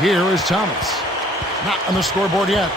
Here is Thomas. Not on the scoreboard yet.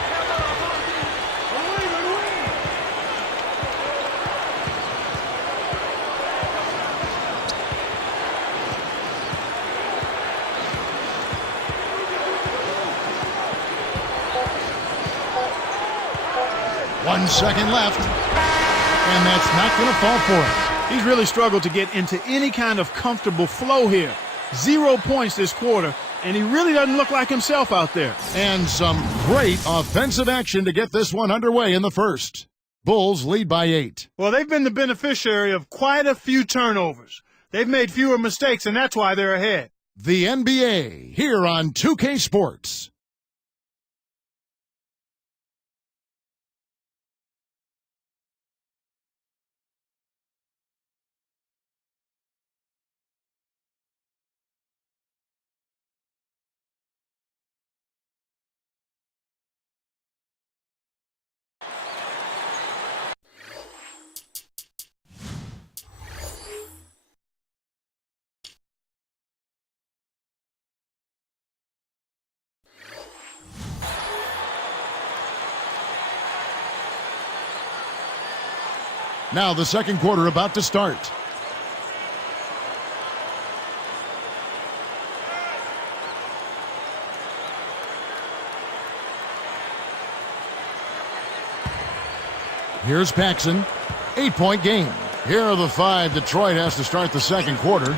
One second left, and that's not going to fall for him. He's really struggled to get into any kind of comfortable flow here. 0 points this quarter, and he really doesn't look like himself out there. And some great offensive action to get this one underway in the first. Bulls lead by 8. Well, they've been the beneficiary of quite a few turnovers. They've made fewer mistakes, and that's why they're ahead. The NBA here on 2K Sports. Now the second quarter about to start. Here's Paxson. 8-point game. Here are the 5 Detroit has to start the second quarter.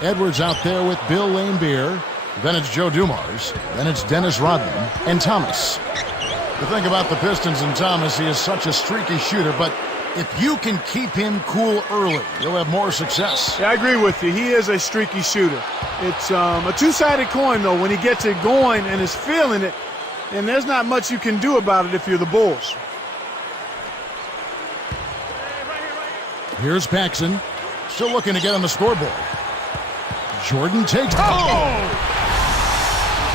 Edwards out there with Bill Laimbeer. Then it's Joe Dumars. Then it's Dennis Rodman and Thomas. The thing about the Pistons and Thomas, he is such a streaky shooter, but if you can keep him cool early, you'll have more success. Yeah, I agree with you. He is a streaky shooter. It's a two-sided coin, though. When he gets it going and is feeling it, and there's not much you can do about it if you're the Bulls. Here's Paxson. Still looking to get on the scoreboard. Jordan takes... Oh!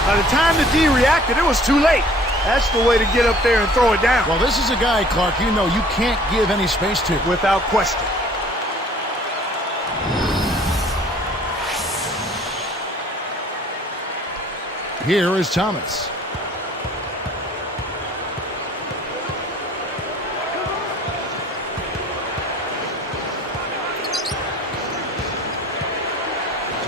By the time the D reacted, it was too late. That's the way to get up there and throw it down. Well, this is a guy, Clark, you know you can't give any space to. Without question. Here is Thomas.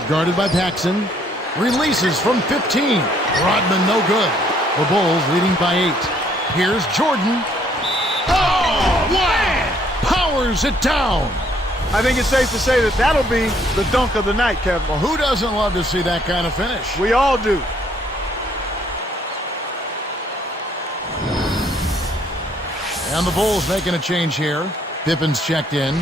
Guarded by Paxson. Releases from 15. Rodman no good. The Bulls leading by 8. Here's Jordan. Oh, man! Powers it down. I think it's safe to say that that'll be the dunk of the night, Kevin. Well, who doesn't love to see that kind of finish? We all do. And the Bulls making a change here. Pippen's checked in.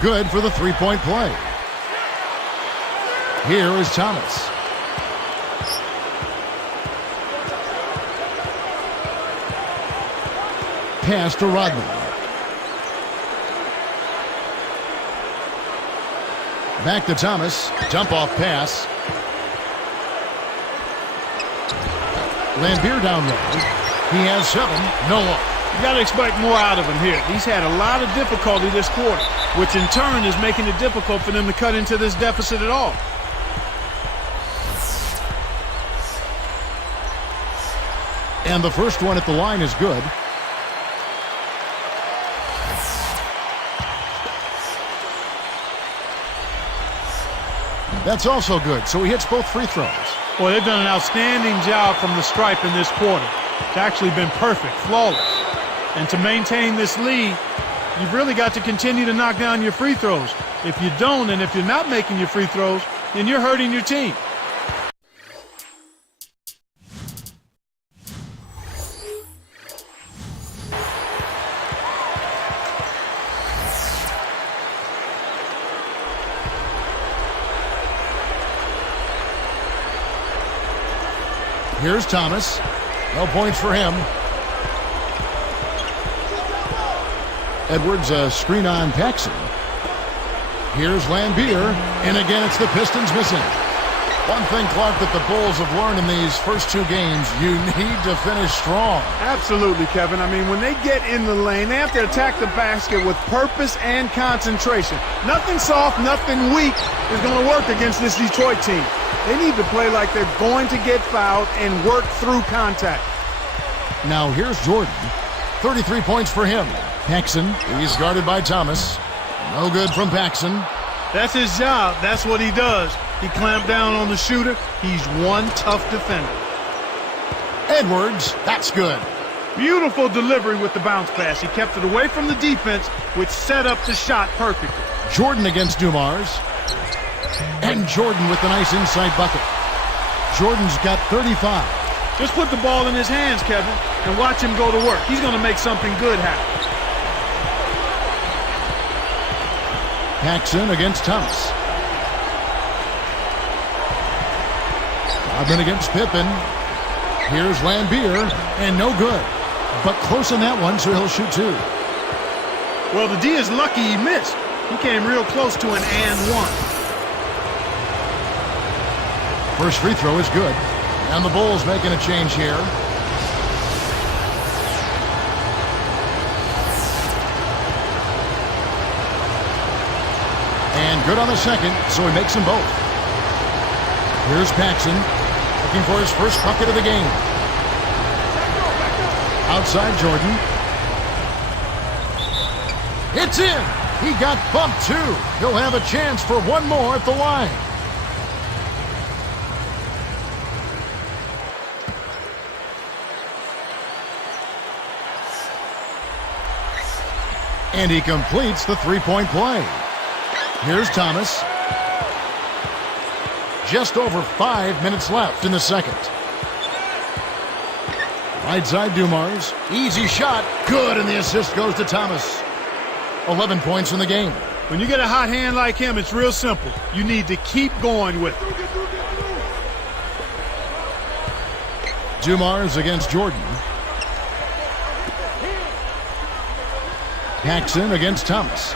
Good for the three-point play. Here is Thomas. Pass to Rodman. Back to Thomas. Dump-off pass. Laimbeer down low. He has 7. No one. You got to expect more out of him here. He's had a lot of difficulty this quarter, which in turn is making it difficult for them to cut into this deficit at all. And the first one at the line is good. That's also good, so he hits both free throws. Well, they've done an outstanding job from the stripe in this quarter. It's actually been perfect, flawless. And to maintain this lead, you've really got to continue to knock down your free throws. If you don't, and if you're not making your free throws, then you're hurting your team. Here's Thomas. No points for him. Edwards, a screen on Paxson. Here's Laimbeer, and again it's the Pistons missing. One thing, Clark, that the Bulls have learned in these first two games, you need to finish strong. Absolutely, Kevin. I mean, when they get in the lane, they have to attack the basket with purpose and concentration. Nothing soft, nothing weak is going to work against this Detroit team. They need to play like they're going to get fouled and work through contact. Now here's Jordan. 33 points for him. Paxson, he's guarded by Thomas. No good from Paxson. That's his job. That's what he does. He clamped down on the shooter. He's one tough defender. Edwards, that's good. Beautiful delivery with the bounce pass. He kept it away from the defense, which set up the shot perfectly. Jordan against Dumars. And Jordan with the nice inside bucket. Jordan's got 35. Just put the ball in his hands, Kevin, and watch him go to work. He's going to make something good happen. Paxson against Thomas. Rodman against Pippen. Here's Lambier, and no good. But close on that one, so he'll shoot two. Well, the D is lucky he missed. He came real close to an and one. First free throw is good. And the Bulls making a change here. And good on the second, so he makes them both. Here's Paxson, looking for his first bucket of the game. Outside Jordan. It's in! He got bumped too. He'll have a chance for one more at the line. And he completes the three-point play. Here's Thomas. Just over 5 minutes left in the second. Right side Dumars. Easy shot. Good, and the assist goes to Thomas. 11 points in the game. When you get a hot hand like him, it's real simple. You need to keep going with it. Dumars against Jordan. Paxson against Thomas.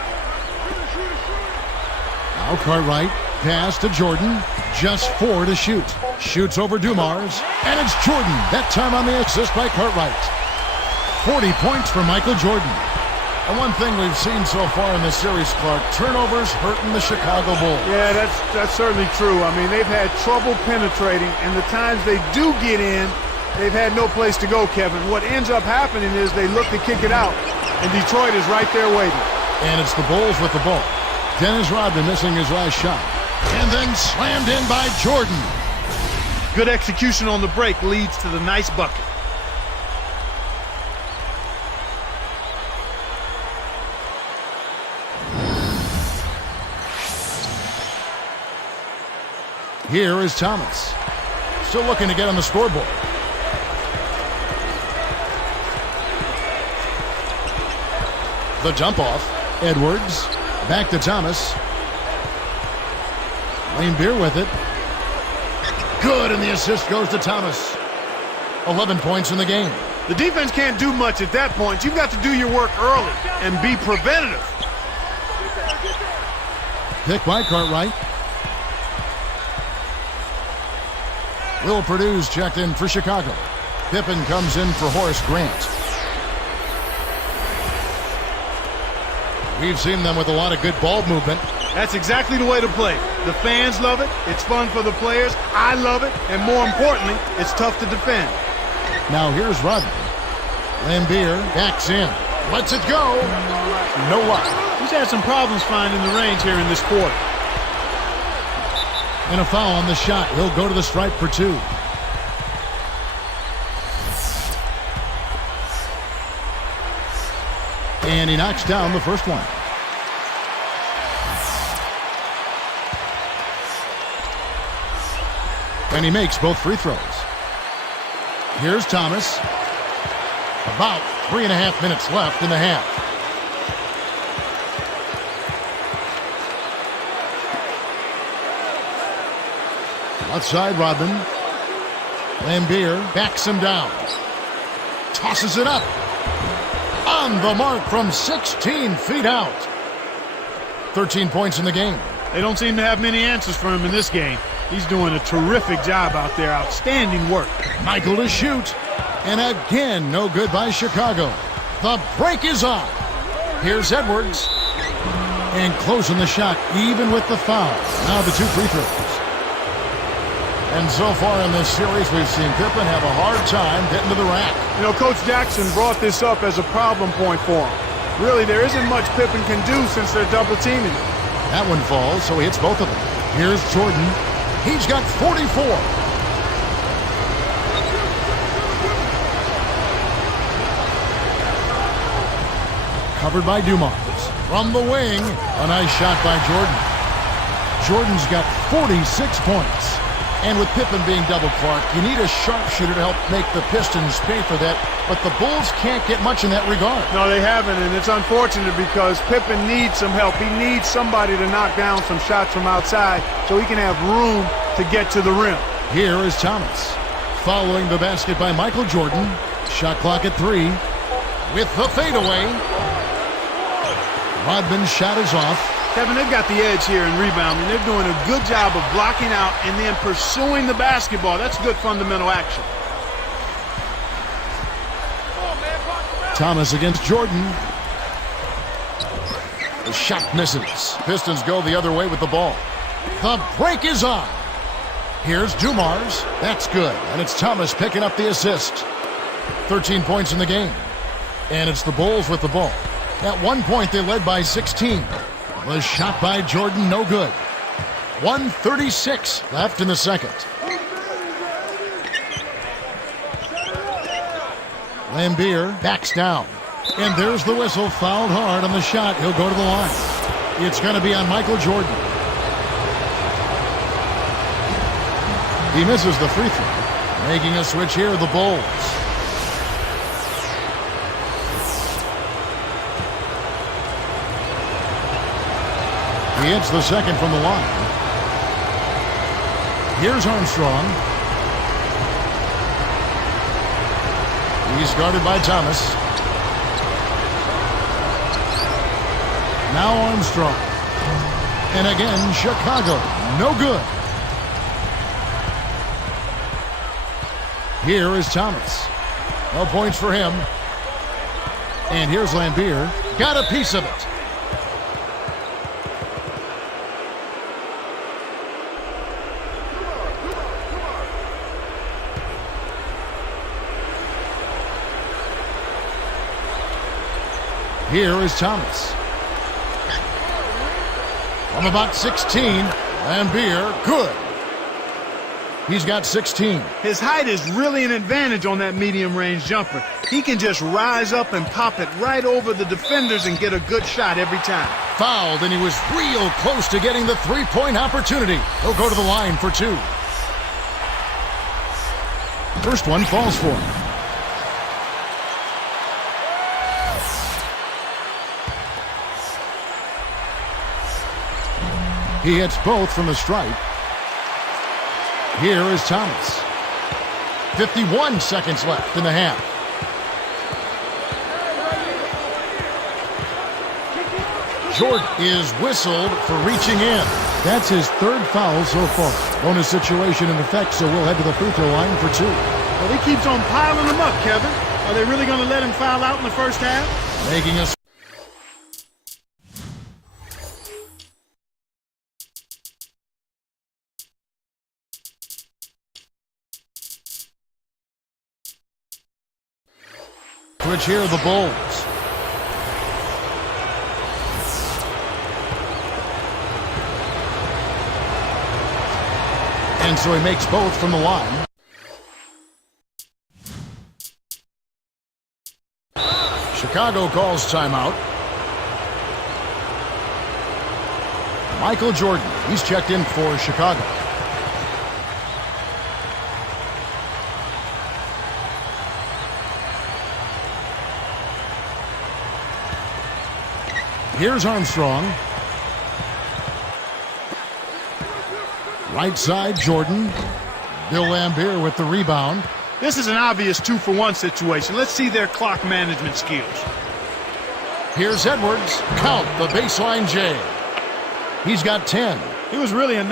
Now Cartwright, pass to Jordan. Just 4 to shoot. Shoots over Dumars, and it's Jordan. That time on the assist by Cartwright. 40 points for Michael Jordan. And one thing we've seen so far in this series, Clark, turnovers hurting the Chicago Bulls. Yeah, that's certainly true. I mean, they've had trouble penetrating, and the times they do get in, they've had no place to go, Kevin. What ends up happening is they look to kick it out, and Detroit is right there waiting. And it's the Bulls with the ball. Dennis Rodman missing his last shot. And then slammed in by Jordan. Good execution on the break leads to the nice bucket. Here is Thomas. Still looking to get on the scoreboard. The dump off. Edwards. Back to Thomas. Lambier with it. Good, and the assist goes to Thomas. 11 points in the game. The defense can't do much at that point. You've got to do your work early and be preventative. Pick by Cartwright. Will Purdue's checked in for Chicago. Pippen comes in for Horace Grant. We've seen them with a lot of good ball movement. That's exactly the way to play. The fans love it. It's fun for the players. I love it. And more importantly, it's tough to defend. Now here's Rodman. Lambier backs in. Lets it go. No luck. He's had some problems finding the range here in this quarter. And a foul on the shot. He'll go to the stripe for 2. And he knocks down the first one. And he makes both free throws. Here's Thomas. About 3.5 minutes left in the half. Outside Rodman. Lambier backs him down. Tosses it up. On the mark from 16 feet out. 13 points in the game. They don't seem to have many answers for him in this game. He's doing a terrific job out there. Outstanding work. Michael to shoot. And again, no good by Chicago. The break is on. Here's Edwards. And closing the shot, even with the foul. Now the 2 free throws. And so far in this series, we've seen Pippen have a hard time getting to the rack. You know, Coach Jackson brought this up as a problem point for him. Really, there isn't much Pippen can do since they're double teaming him. That one falls, so he hits both of them. Here's Jordan. He's got 44. Covered by Dumars. From the wing, a nice shot by Jordan. Jordan's got 46 points. And with Pippen being double-clarked, you need a sharpshooter to help make the Pistons pay for that. But the Bulls can't get much in that regard. No, they haven't, and it's unfortunate because Pippen needs some help. He needs somebody to knock down some shots from outside so he can have room to get to the rim. Here is Thomas. Following the basket by Michael Jordan. Shot clock at 3. With the fadeaway. Rodman's shot is off. Kevin, they've got the edge here in rebounding. They're doing a good job of blocking out and then pursuing the basketball. That's good fundamental action. Thomas against Jordan. The shot misses. Pistons go the other way with the ball. The break is on. Here's Dumars. That's good. And it's Thomas picking up the assist. 13 points in the game. And it's the Bulls with the ball. At one point, they led by 16. The shot by Jordan, no good. 1:36 left in the second. Lambeer backs down. And there's the whistle, fouled hard on the shot. He'll go to the line. It's going to be on Michael Jordan. He misses the free throw. Making a switch here, the Bulls. He hits the second from the line. Here's Armstrong. He's guarded by Thomas. Now Armstrong. And again, Chicago. No good. Here is Thomas. No points for him. And here's Lambeer. Got a piece of it. Here is Thomas. From about 16, Lambeer, good. He's got 16. His height is really an advantage on that medium-range jumper. He can just rise up and pop it right over the defenders and get a good shot every time. Fouled, and he was real close to getting the three-point opportunity. He'll go to the line for 2. First one falls for him. He hits both from the stripe. Here is Thomas. 51 seconds left in the half. Jordan is whistled for reaching in. That's his 3rd foul so far. Bonus situation in effect, so we'll head to the free throw line for 2. Well, he keeps on piling them up, Kevin. Are they really going to let him foul out in the first half? Making us. Switch here, the Bulls. And so he makes both from the line. Chicago calls timeout. Michael Jordan, he's checked in for Chicago. Here's Armstrong. Right side, Jordan. Bill Lambeer with the rebound. This is an obvious 2-for-1 situation. Let's see their clock management skills. Here's Edwards. Count the baseline J. He's got 10. He was really a